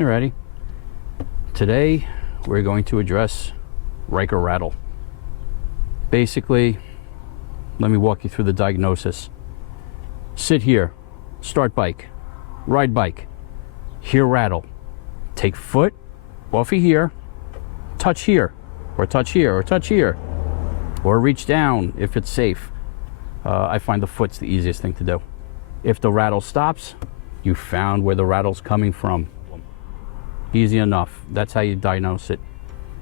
Alrighty. Today we're going to address Ryker rattle. Basically, let me walk you through the diagnosis. Sit here, start bike, ride bike, hear rattle. Take foot off of here, touch here, or touch here, or touch here, or reach down if it's safe. I find the foot's the easiest thing to do. If the rattle stops, you found where the rattle's coming from. Easy enough. That's how you diagnose it.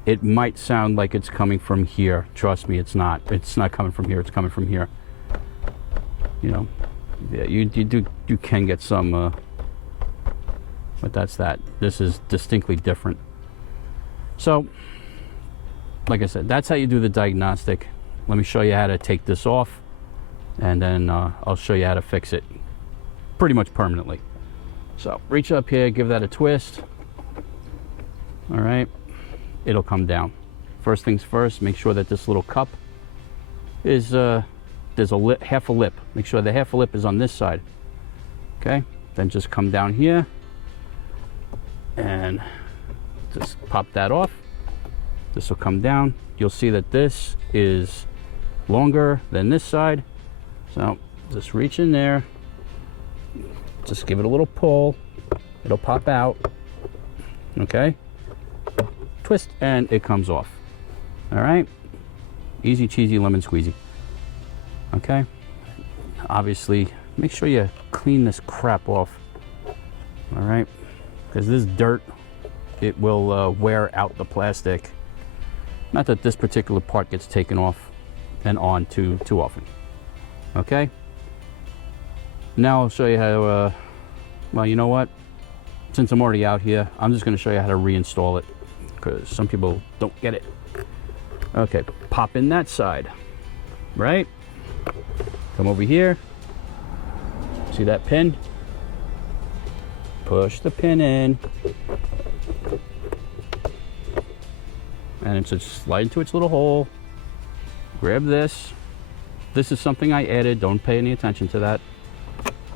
It might sound like it's coming from here. Trust me, it's not. It's not coming from here. It's coming from here. You know, yeah, you can get some, but that's that. This is distinctly different. So, like I said, that's how you do the diagnostic. Let me show you how to take this off, and then I'll show you how to fix it pretty much permanently. So, reach up here, give that a twist. All right, it'll come down. First things first, make sure that this little cup is, there's a lip, half a lip. Make sure the half a lip is on this side. Okay, then just come down here and just pop that off. This will come down. You'll see that this is longer than this side. So just reach in there, just give it a little pull. It'll pop out. Okay, twist and it comes off. All right, easy cheesy lemon squeezy. Okay, obviously make sure you clean this crap off. All right, because this dirt, it will wear out the plastic. Not that this particular part gets taken off and on too often. Okay, now I'll show you how, well, you know what, since I'm already out here, I'm just going to show you how to reinstall it, because some people don't get it. Okay, pop in that side, right? Come over here, see that pin? Push the pin in, and it's just slide into its little hole. Grab this. This is something I added, don't pay any attention to that.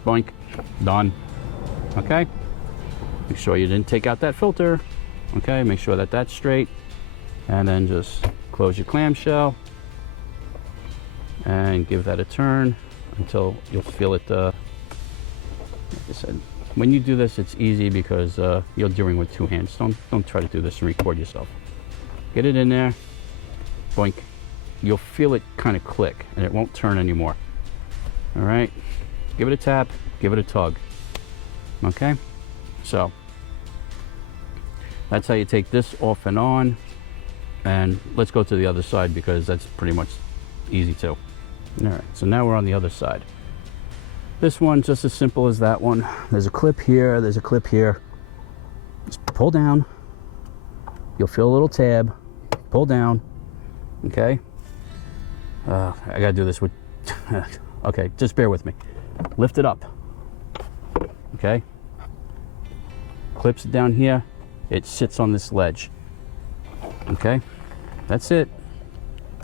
Boink, done. Okay, make sure you didn't take out that filter. Okay, make sure that that's straight, and then just close your clamshell and give that a turn until you'll feel it. Like I said, when you do this, it's easy because you're doing with two hands. Don't try to do this and record yourself. Get it in there, boink. You'll feel it kind of click, and it won't turn anymore. All right, give it a tap, give it a tug. Okay, so that's how you take this off and on. And let's go to the other side, because that's pretty much easy too. All right, so now we're on the other side. This one, just as simple as that one. There's a clip here, there's a clip here. Just pull down. You'll feel a little tab. Pull down. Okay. I gotta do this with, okay, just bear with me. Lift it up. Okay. Clips it down here. It sits on this ledge. Okay, that's it.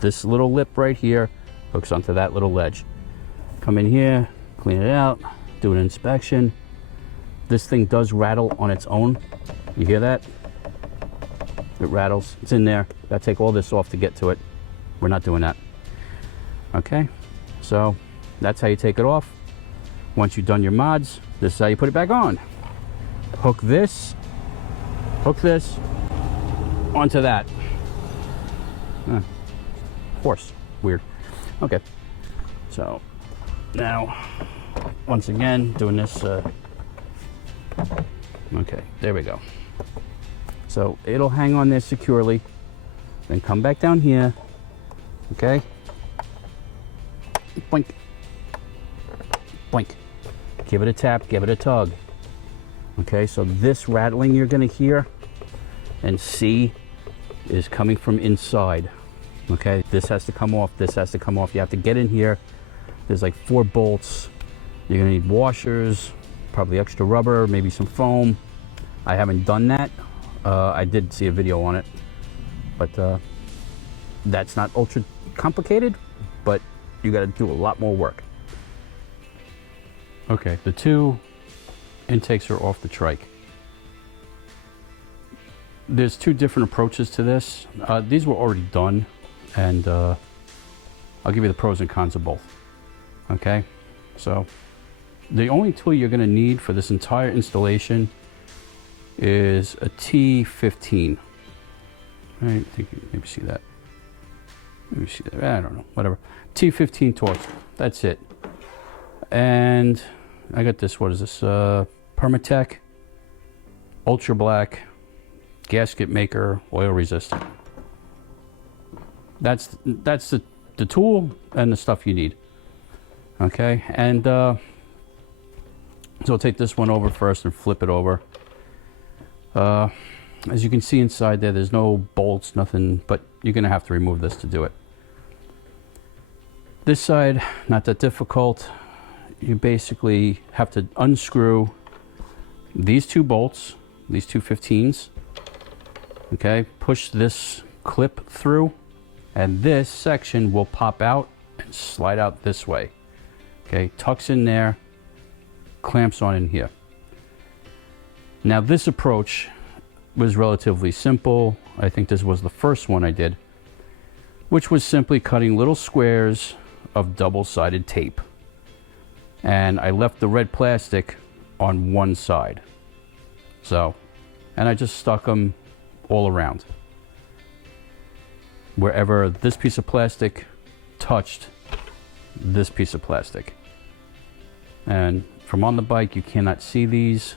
This little lip right here hooks onto that little ledge. Come in here, clean it out, do an inspection. This thing does rattle on its own. You hear that? It rattles. It's in there. Gotta take all this off to get to it. We're not doing that. Okay, so that's how you take it off. Once you've done your mods, this is how you put it back on. Hook this onto that. Horse, weird. Okay, so now once again doing this. Okay, there we go. So it'll hang on there securely, then come back down here. Okay, boink, boink. Give it a tap, give it a tug. Okay, so this rattling you're gonna hear and see is coming from inside. Okay, this has to come off, this has to come off. You have to get in here. There's like 4 bolts. You're gonna need washers, probably extra rubber, maybe some foam. I haven't done that. I did see a video on it, but that's not ultra complicated, but you gotta do a lot more work. Okay, the 2 intakes are off the trike. there's two different approaches to this. These were already done, and I'll give you the pros and cons of both. Okay, so the only tool you're going to need for this entire installation is a T15. Right, I think you maybe see that. Maybe see that. I don't know. Whatever. T15 torch. That's it. And I got this. What is this? Permatech Ultra Black gasket maker, oil resistant. That's the tool and the stuff you need. Okay, and so I'll take this one over first and flip it over. As you can see inside there, there's no bolts, nothing, but you're gonna have to remove this to do it. This side, not that difficult. You basically have to unscrew these two bolts, these two 15s. Okay, push this clip through, and this section will pop out and slide out this way. Okay, tucks in there, clamps on in here. Now this approach was relatively simple. I think this was the first one I did, which was simply cutting little squares of double-sided tape. And I left the red plastic on one side. So, and I just stuck them all around. Wherever this piece of plastic touched this piece of plastic. And from on the bike, you cannot see these.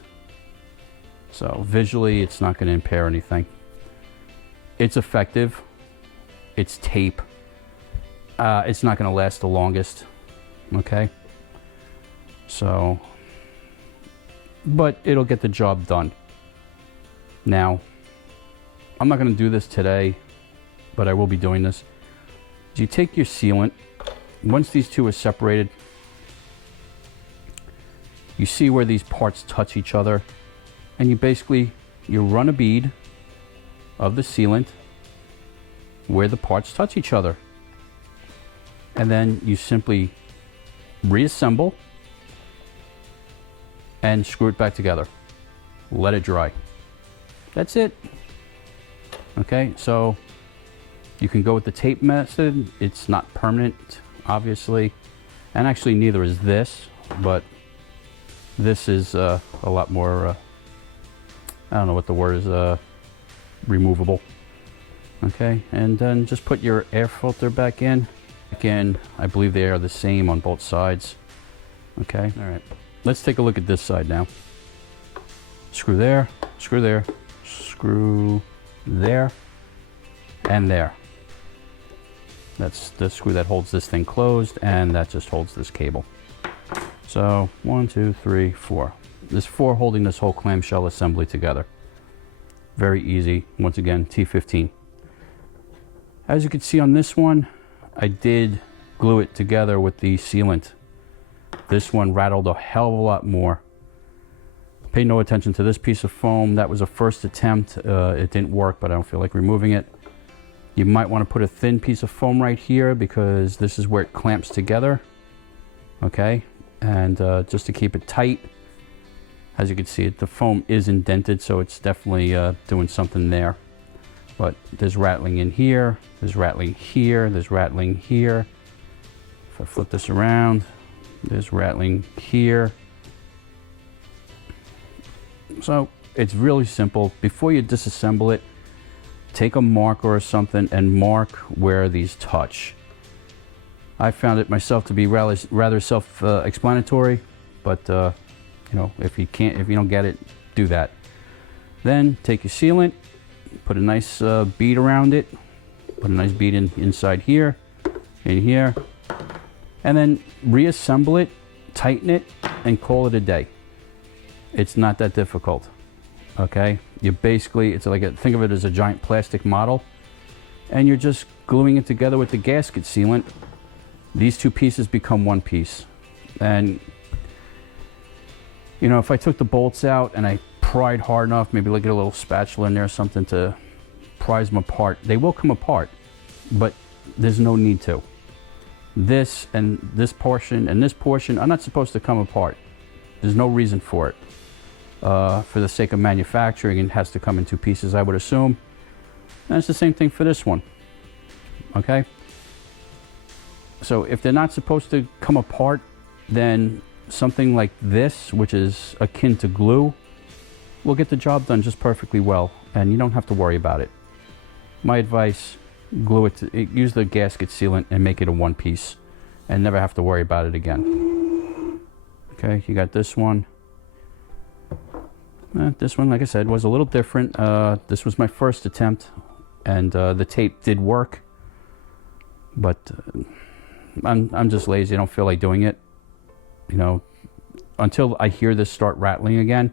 So visually, it's not going to impair anything. It's effective. It's tape. It's not going to last the longest. Okay. So, but it'll get the job done. Now, I'm not going to do this today, but I will be doing this. You take your sealant. Once these two are separated, you see where these parts touch each other. And you run a bead of the sealant where the parts touch each other. And then you simply reassemble and screw it back together. Let it dry. That's it. Okay, so you can go with the tape method. It's not permanent, obviously. And actually neither is this, but this is a lot more I don't know what the word is, removable. Okay, and then just put your air filter back in. Again, I believe they are the same on both sides. Okay, all right. Let's take a look at this side now. Screw there, screw there, screw there, and there. That's the screw that holds this thing closed, and that just holds this cable. So 1, 2, 3, 4. There's 4 holding this whole clamshell assembly together. Very easy. Once again, T15. As you can see on this one, I did glue it together with the sealant. This one rattled a hell of a lot more. Pay no attention to this piece of foam. That was a first attempt. It didn't work, but I don't feel like removing it. You might want to put a thin piece of foam right here because this is where it clamps together. Okay, and just to keep it tight. As you can see, the foam is indented, so it's definitely doing something there. But there's rattling in here, there's rattling here, there's rattling here. If I flip this around, there's rattling here. So it's really simple. Before you disassemble it, take a marker or something and mark where these touch. I found it myself to be rather self-explanatory, but you know, if you don't get it, do that. Then take your sealant, put a nice bead around it, put a nice bead inside here, in here, and then reassemble it, tighten it, and call it a day. It's not that difficult. Okay, you basically, it's like think of it as a giant plastic model, and you're just gluing it together with the gasket sealant. These two pieces become one piece. And you know, if I took the bolts out and I pried hard enough, maybe like get a little spatula in there or something to prise them apart, they will come apart, but there's no need to. This and this portion and this portion are not supposed to come apart. There's no reason for it. for the sake of manufacturing. It has to come in 2 pieces, I would assume. And it's the same thing for this one. Okay? So if they're not supposed to come apart, then something like this, which is akin to glue, will get the job done just perfectly well, and you don't have to worry about it. My advice, glue it, use the gasket sealant and make it a 1 piece, and never have to worry about it again. Okay, you got this one. This one, like I said, was a little different. This was my first attempt, and the tape did work, but I'm just lazy. I don't feel like doing it, you know, until I hear this start rattling again.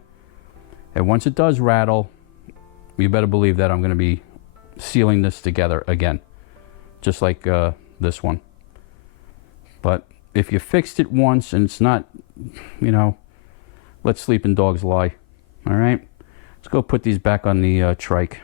And once it does rattle, you better believe that I'm going to be sealing this together again, just like this one. But if you fixed it once and it's not, you know, let sleeping dogs lie. All right, let's go put these back on the trike.